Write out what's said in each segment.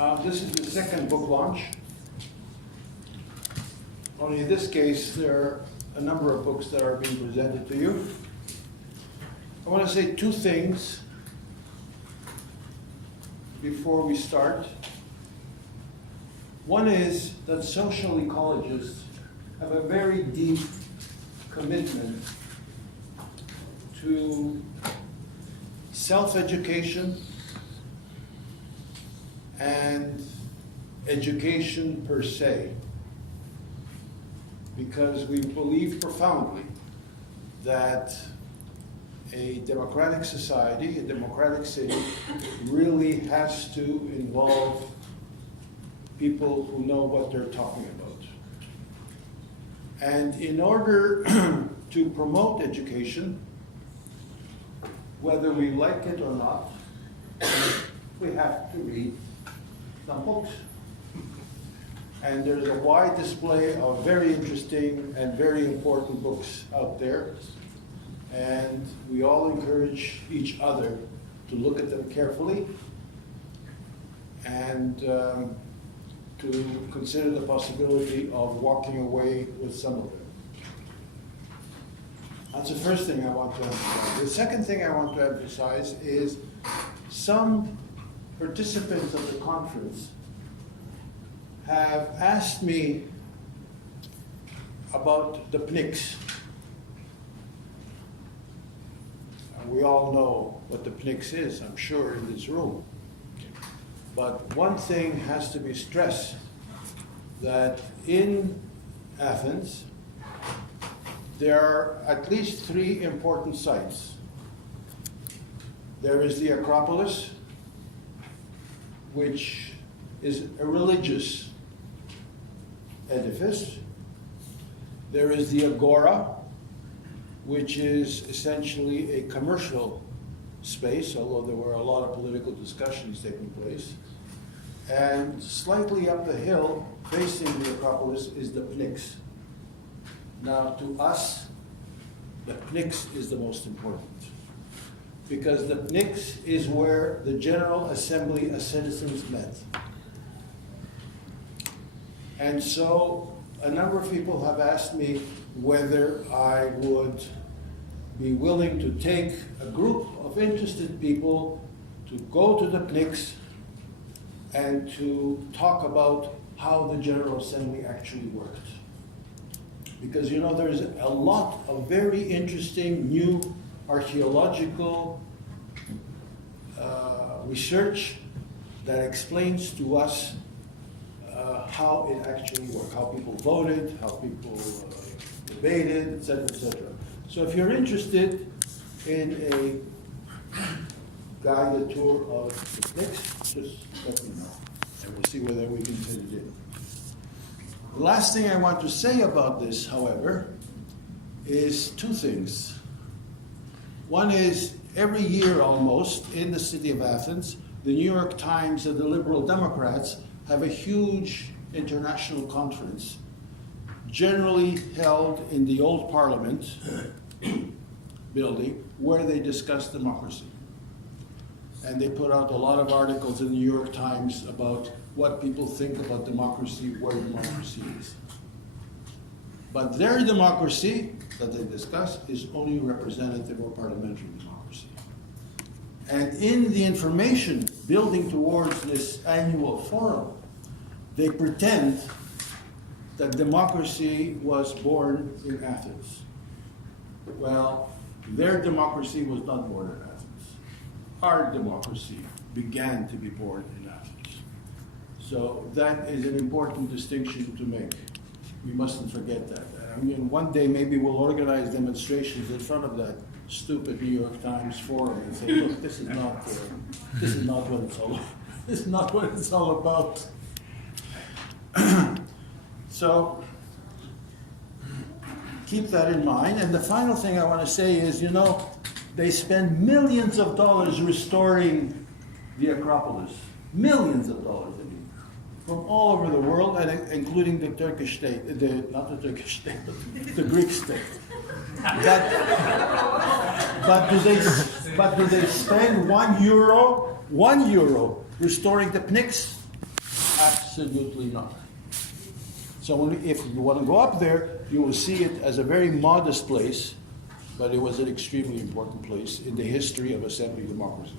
This is the second book launch. Only in this case, there are a number of books that are being presented to you. I want to say two things before we start. One is that social ecologists have a very deep commitment to self-education and education per se, because we believe profoundly that a democratic society, a democratic city, really has to involve people who know what they're talking about. And in order to promote education, whether we like it or not, we have to read some books. And there's a wide display of very interesting and very important books out there. And we all encourage each other to look at them carefully and to consider the possibility of walking away with some of them. That's the first thing I want to emphasize. The second thing I want to emphasize is some participants of the conference have asked me about the PNICs. And we all know what the PNICs is, I'm sure, in this room. But one thing has to be stressed, that in Athens, there are at least three important sites. There is the Acropolis, which is a religious edifice. There is the Agora, which is essentially a commercial space, although there were a lot of political discussions taking place. And slightly up the hill, facing the Acropolis, is the PNICs. Now, to us, the PNICs is the most important, because the PNICs is where the General Assembly of Citizens met. And so a number of people have asked me whether I would be willing to take a group of interested people to go to the PNICs and to talk about how the General Assembly actually worked. Because, you know, there's a lot of very interesting new archaeological research that explains to us how it actually worked, how people voted, how people debated, et cetera, et cetera. So if you're interested in a guided tour of the PNICs, just let me know, and we'll see whether we can fit it in. The last thing I want to say about this, however, is two things. One is, every year almost, in the city of Athens, the New York Times and the Liberal Democrats have a huge international conference, generally held in the old Parliament building, where they discuss democracy. And they put out a lot of articles in the New York Times about what people think about democracy, where democracy is. But their democracy that they discuss is only representative or parliamentary democracy. And in the information building towards this annual forum, they pretend that democracy was born in Athens. Well, their democracy was not born in Athens. Our democracy began to be born in Athens. So that is an important distinction to make. We mustn't forget that. I mean, one day maybe we'll organize demonstrations in front of that stupid New York Times forum and say, look, this is not what it's all. This is not what it's all about. So keep that in mind. And the final thing I want to say is, you know, they spend millions of dollars restoring the Acropolis. Millions of dollars, I mean, from all over the world, and including the Turkish state, not the Turkish state, but the Greek state. But do they spend €1 restoring the PNICs? Absolutely not. So if you want to go up there, you will see it as a very modest place, but it was an extremely important place in the history of assembly democracy.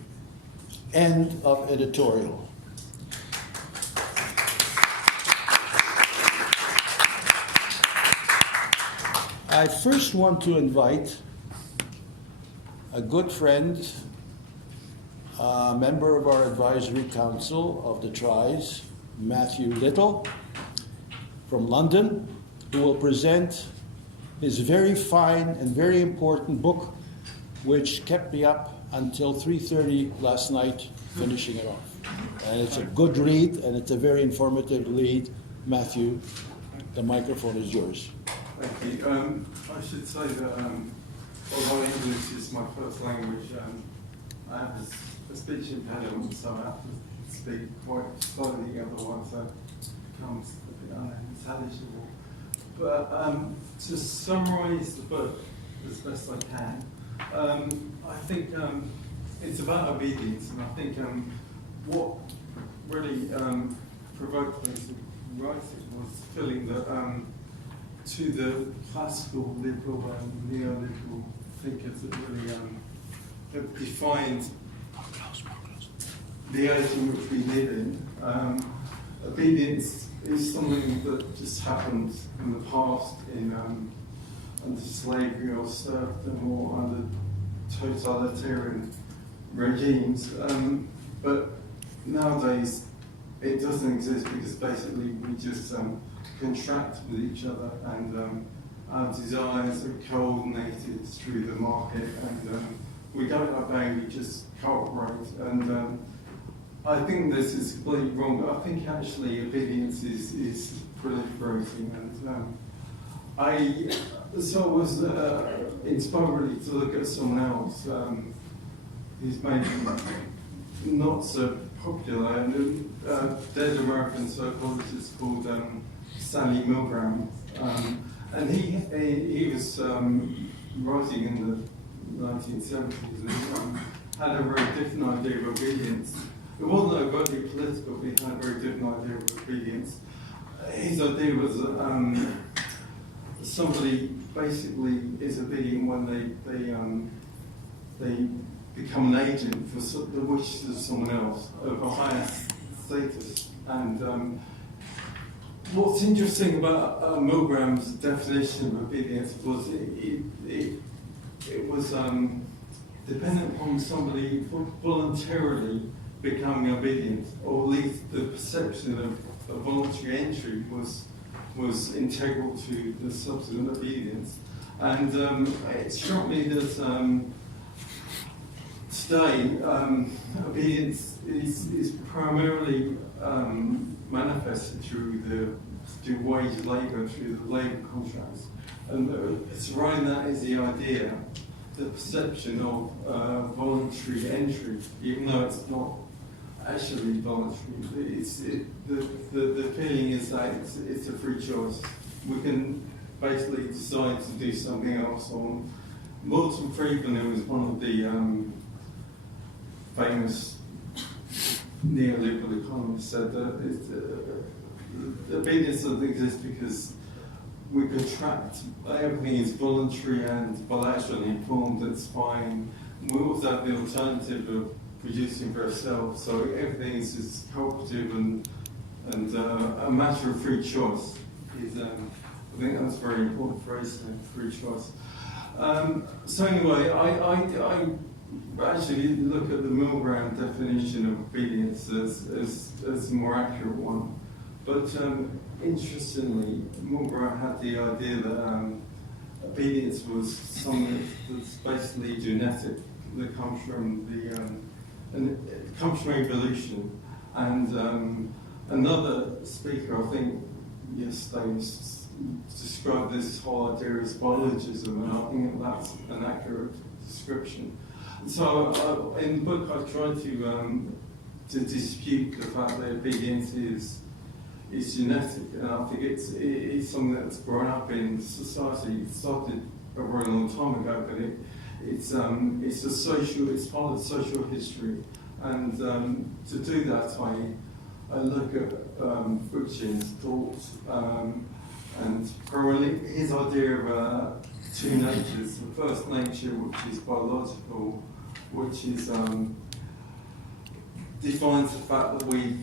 End of editorial. I first want to invite a good friend, a member of our advisory council of the TRISE, Mathew from London, who will present his very fine and very important book, which kept me up until 3:30 last night, finishing it off. And it's a good read, and it's a very informative read. Mathew, the microphone is yours. Thank you. I should say that although English is my first language, I have a speech impediment, so I have to speak quite slowly, otherwise it becomes a bit unintelligible. But to summarise the book as best I can, I think it's about obedience, and I think what really provoked me to write it was feeling that to the classical liberal and neoliberal thinkers that really have defined the age in which we live in, obedience is something that just happened in the past under slavery or serfdom or under totalitarian regimes. But nowadays it doesn't exist because basically we just contract with each other, and our desires are coordinated through the market, and we don't obey, we just cooperate. And I think this is completely wrong, but I think actually obedience is proliferating. And I was inspired really to look at someone else who's maybe not so popular, and a dead American psychologist called Stanley Milgram, and he was writing in the 1970s and had a very different idea of obedience. It wasn't overtly political, but he had a very different idea of obedience. His idea was that somebody basically is obedient when they become an agent for the wishes of someone else of a higher status. And what's interesting about Milgram's definition of obedience was it was dependent upon somebody voluntarily becoming obedient, or at least the perception of voluntary entry was integral to the subsequent obedience. And it struck me that today obedience is primarily manifested through wage labour, through the labour contracts. And surrounding that is the idea, the perception of voluntary entry, even though it's not actually voluntary. The feeling is that it's a free choice. We can basically decide to do something else. Or Milton Friedman, who was one of the famous neoliberal economists, said that obedience doesn't exist because we contract. Everything is voluntary and bilaterally informed, it's fine. We also have the alternative of producing for ourselves, so everything is cooperative and a matter of free choice. I think that's a very important phrase, free choice. So anyway, I actually look at the Milgram definition of obedience as a more accurate one. But interestingly, Milgram had the idea that obedience was something that's basically genetic, that comes from evolution. And another speaker, I think, yesterday described this whole idea as biologism, and I think that's an accurate description. So in the book, I tried to dispute the fact that obedience is genetic, and I think it's something that's grown up in society. It started a very long time ago, but it's part of social history, and to do that, I look at Bookchin's thoughts, and probably his idea of two natures. The first nature, which is biological, which is defines the fact that we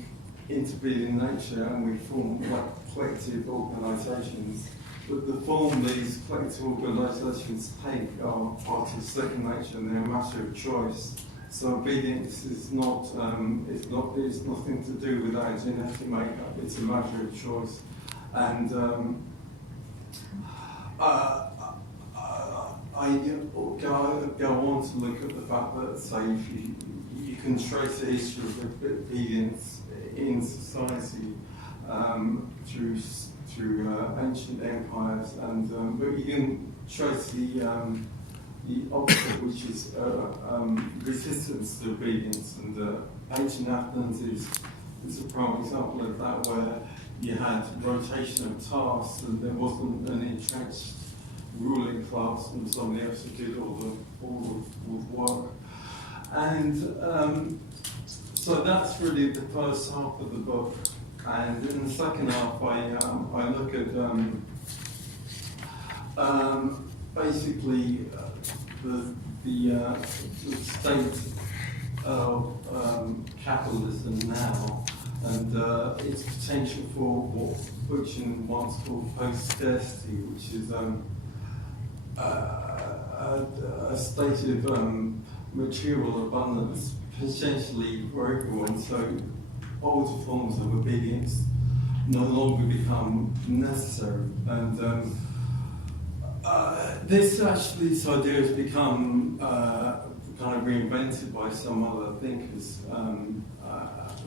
intervene in nature and we form like collective organisations. But the form these collective organisations take are part of second nature, and they're a matter of choice. So obedience is not, it's nothing to do with our genetic makeup. It's a matter of choice, and I go on to look at the fact that, say, if you can trace the history of obedience in society through ancient empires, and but you can trace the opposite, which is resistance to obedience. And ancient Athens is a prime example of that, where you had rotation of tasks and there wasn't an entrenched ruling class and somebody else who did all the work. And so that's really the first half of the book. And in the second half, I look at basically the state of capitalism now, and its potential for what Bookchin once called post-scarcity, which is a state of material abundance, potentially for everyone. So older forms of obedience no longer become necessary, and this idea has become kind of reinvented by some other thinkers,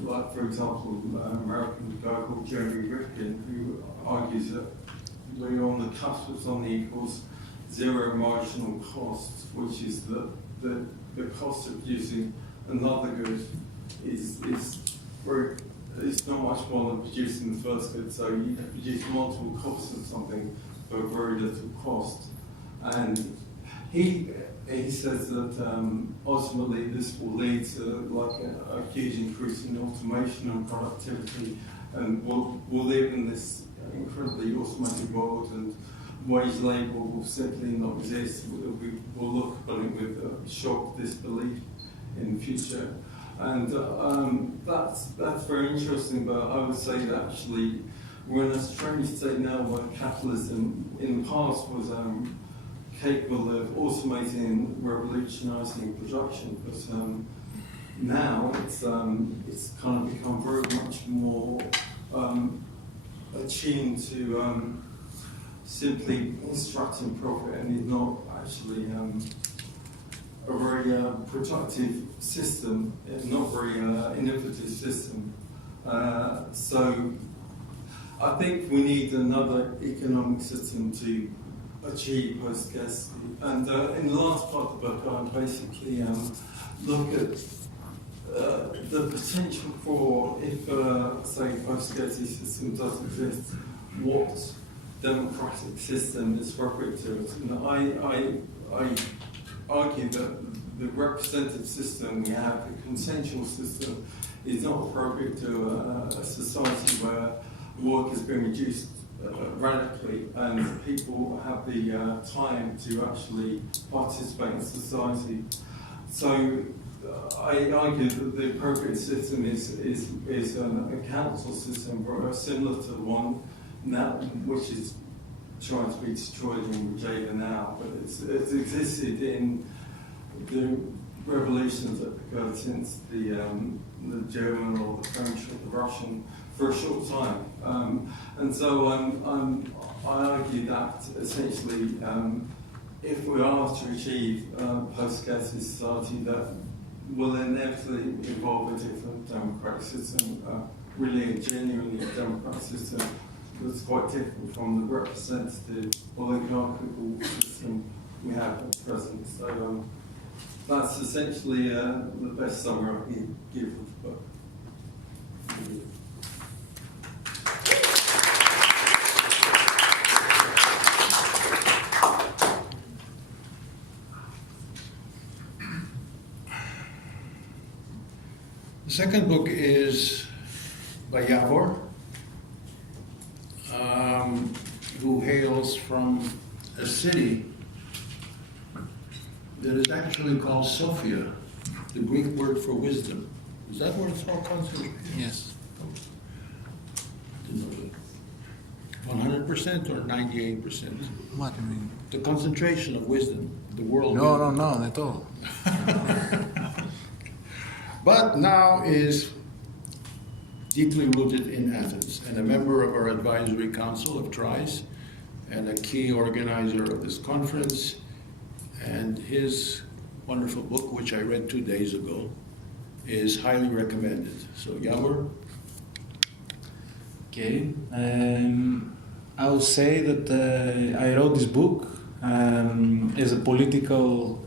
like, for example, an American guy called Jeremy Rifkin, who argues that we're on the cusp of something he calls zero marginal cost, which is the cost of using another good is not much more than producing the first good. So you can produce multiple copies of something for very little cost. And he says that ultimately this will lead to like a huge increase in automation and productivity, and we'll live in this incredibly automated world, and wage labour will simply not exist. We'll look upon it with shocked disbelief in the future. And that's very interesting, but I would say that actually we're in a strange state now where capitalism in the past was capable of automating, revolutionising production, but now it's kind of become very much more attuned to simply extracting profit, and is not actually a very productive system, not very innovative system. So I think we need another economic system to achieve post-scarcity. And in the last part of the book, I basically look at the potential for, if say post-scarcity system does exist, what democratic system is appropriate to it. And I argue that the representative system we have, the consensual system, is not appropriate to a society where work has been reduced radically and people have the time to actually participate in society. So I argue that the appropriate system is a council system, similar to the one now, which is trying to be destroyed in Gerber now, but it's existed in the revolutions that occurred since the German or the French or the Russian for a short time. And so I argue that essentially if we are to achieve post-scarcity society, that will inevitably involve a different democratic system, really a genuinely democratic system that's quite different from the representative oligarchical system we have at present. So that's essentially the best summary I can give of the book. The second book is by Yavor, who hails from a city that is actually called Sophia, the Greek word for wisdom. Is that where it's all concentrated? Yes. Didn't know that. 100% or 98%? What do you mean? The concentration of wisdom, the world. No, not at all. But now is deeply rooted in Athens and a member of our advisory council of TRISE and a key organizer of this conference. And his wonderful book, which I read 2 days ago, is highly recommended. So, Yavor? Okay. I will say that I wrote this book as a political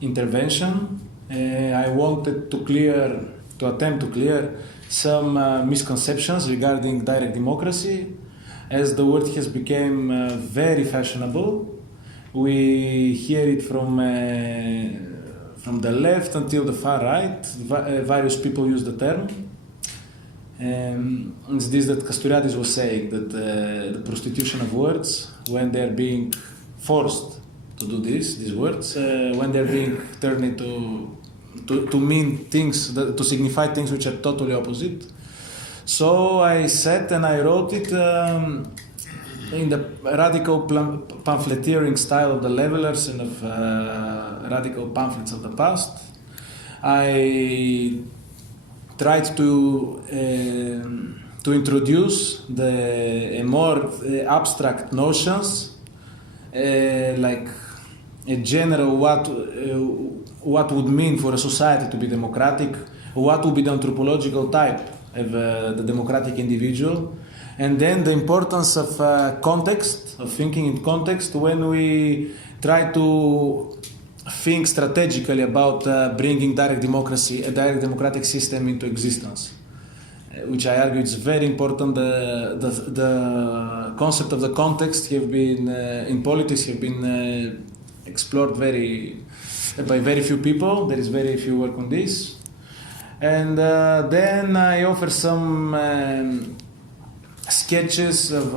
intervention. I wanted to attempt to clear some misconceptions regarding direct democracy, as the word has become very fashionable. We hear it from the left until the far right. Various people use the term. It's this that Castoriadis was saying, that the prostitution of words, when they're being forced to do these words, when they're being turned into to mean things, to signify things which are totally opposite. So I sat and I wrote it in the radical pamphleteering style of the levelers and of radical pamphlets of the past. I tried to introduce the more abstract notions, like a general what would mean for a society to be democratic, what would be the anthropological type of the democratic individual, and then the importance of context, of thinking in context when we try to think strategically about bringing direct democracy, a direct democratic system into existence, which I argue is very important. The concept of the context have been in politics have been explored by very few people. There is very few work on this, and then I offer some sketches of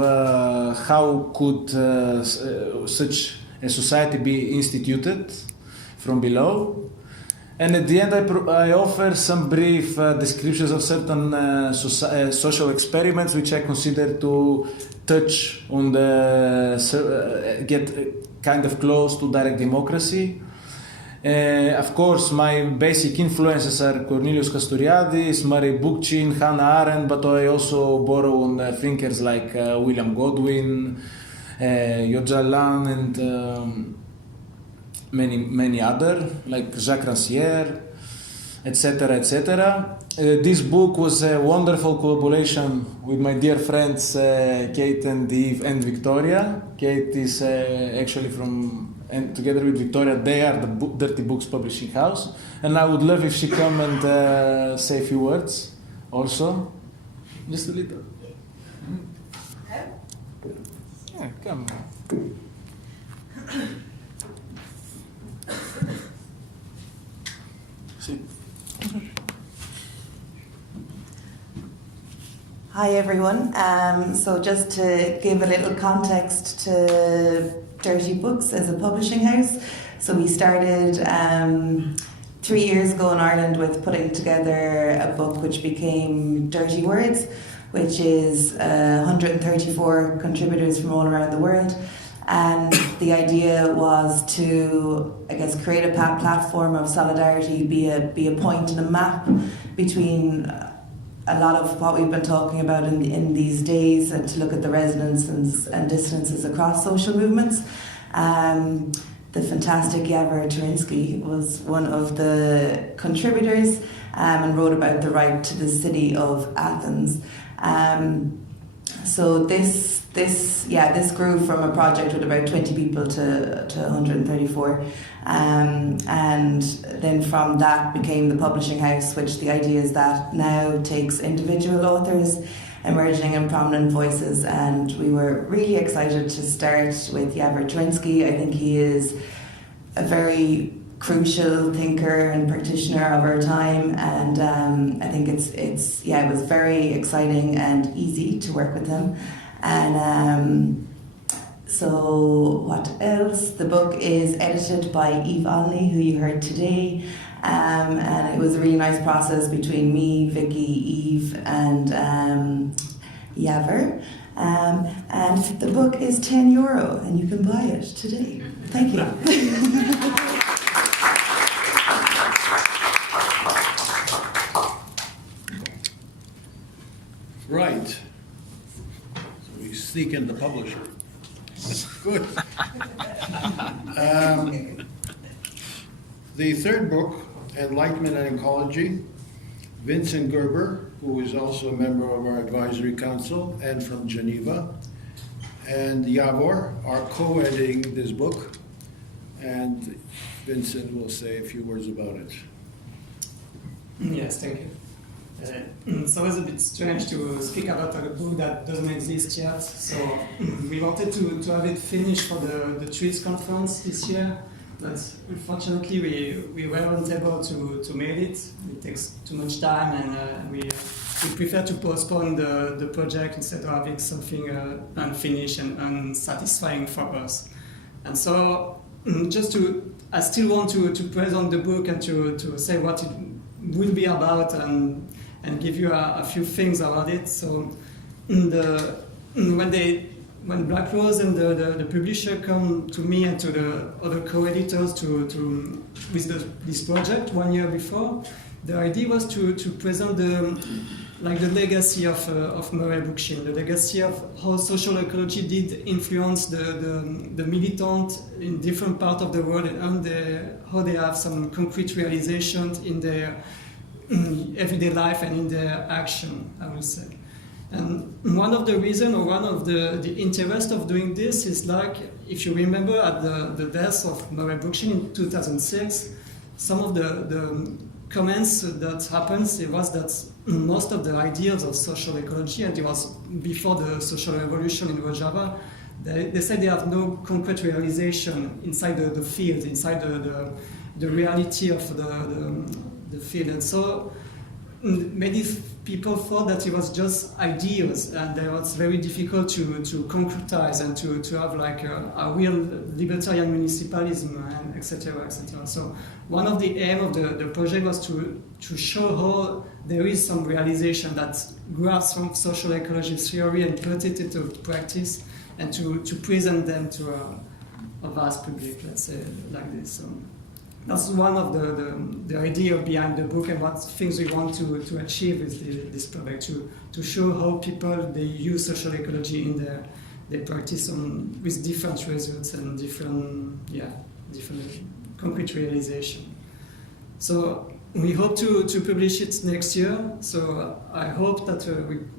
how could such a society be instituted from below. And at the end, I offer some brief descriptions of certain social experiments which I consider to touch on get kind of close to direct democracy. Of course, my basic influences are Cornelius Castoriadis, Murray Bookchin, Hannah Arendt, but I also borrow on thinkers like William Godwin, Yojalan, and many other, like Jacques Rancière, etc., etc. This book was a wonderful collaboration with my dear friends Kate and Eve and Victoria. Kate is actually and together with Victoria, they are the Durty Books publishing house. And I would love if she come and say a few words also. Just a little. Yeah, come. Hi everyone. So just to give a little context to Durty Books as a publishing house. So we started 3 years ago in Ireland with putting together a book which became Dirty Words, which is 134 contributors from all around the world. And the idea was to, I guess, create a platform of solidarity, be a point and a map between a lot of what we've been talking about in these days, and to look at the resonances and dissonances across social movements. The fantastic Yavor Tarinsky was one of the contributors and wrote about the right to the city of Athens. So this grew from a project with about 20 people to 134. And then from that became the publishing house, which the idea is that now takes individual authors, emerging and prominent voices. And we were really excited to start with Yavor Tarinsky. I think he is a very crucial thinker and practitioner of our time, and I think it was very exciting and easy to work with him. And so what else? The book is edited by Eve Olney, who you heard today, and it was a really nice process between me, Vicky, Eve, and Yavor. And the book is €10, and you can buy it today. Thank you. Right. So we sneak in the publisher. Good. The third book, Enlightenment and Ecology, Vincent Gerber, who is also a member of our advisory council and from Geneva, and Yavor are co-editing this book, and Vincent will say a few words about it. Yes, thank you. It's always a bit strange to speak about a book that doesn't exist yet, so we wanted to have it finished for the TRISE conference this year, but unfortunately we weren't able to make it. It takes too much time, and we prefer to postpone the project instead of having something unfinished and unsatisfying for us. And so I still want to present the book and to say what it will be about and give you a few things about it. So when Black Rose and the publisher come to me and to the other co-editors with this project 1 year before, the idea was to present the legacy of Murray Bookchin, the legacy of how social ecology did influence the militant in different parts of the world, and how they have some concrete realizations in their everyday life and in their action, I would say. And one of the reasons, or one of the interest of doing this is, like, if you remember at the death of Murray Bookchin in 2006, some of the comments that happened, it was that most of the ideas of social ecology, and it was before the social revolution in Rojava, they said they have no concrete realization inside the field, inside the reality of the field. And so many people thought that it was just ideas, and it was very difficult to concretize and to have like a real libertarian municipalism, and etc., etc. So one of the aims of the project was to show how there is some realization that grabs from social ecology theory and put it into practice, and to present them to a vast public, let's say, like this. So that's one of the idea behind the book, and what things we want to achieve with this project, to show how people, they use social ecology in their practice with different results and different concrete realization. So we hope to publish it next year. So I hope that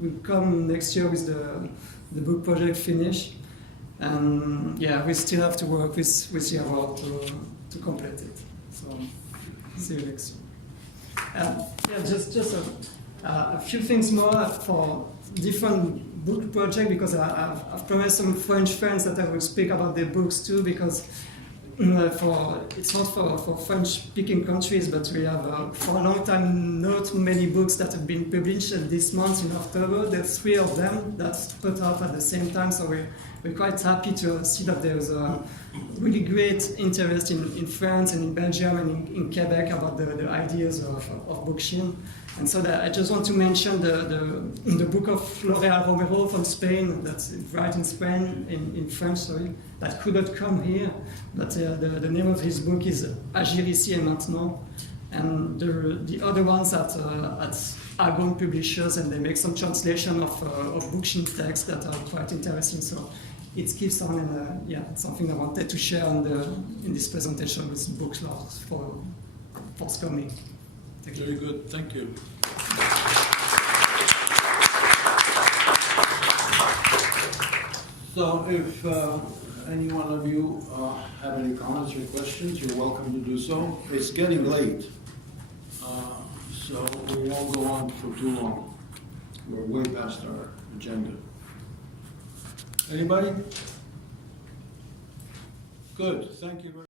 we come next year with the book project finished, and we still have to work with Yavor to complete it. So see you next year. Just a few things more for different book project, because I've promised some French friends that I will speak about their books too, because it's not for French-speaking countries, but we have for a long time not many books that have been published this month in October. There's 3 of them that's put out at the same time, so we're quite happy to see that there's a really great interest in France and in Belgium and in Quebec about the ideas of Bookchin. And so I just want to mention the book of L'Oréal Romero from Spain, that's right in Spain, in French, sorry, that could not come here, but the name of his book is Agir ici et maintenant. And the other ones at Argonne Publishers, and they make some translation of Bookchin texts that are quite interesting. So it keeps on, and it's something I wanted to share in this presentation with books for forthcoming. Thank you. Very good, thank you. So if any one of you have any comments or questions, you're welcome to do so. It's getting late, so we won't go on for too long. We're way past our agenda. Anybody? Good, thank you very much.